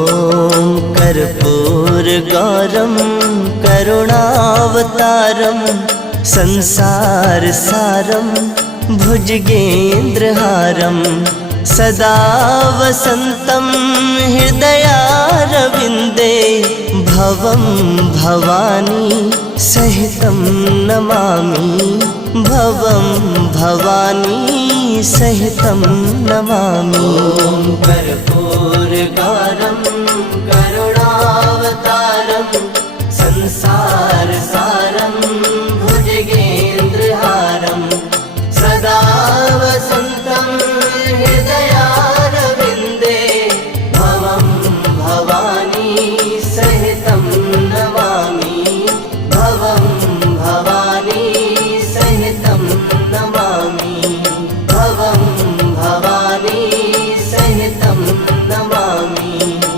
ॐ कर्पूरगौरं करुणावतारं संसारसारं भुजगेन्द्रहारं सदा वसन्तं हृदयारविन्दे भवं भवानी सहितं नमामि भवं भवानी सहितं नमामि। कर्पूरगौरं करुणावतारं संसारसारं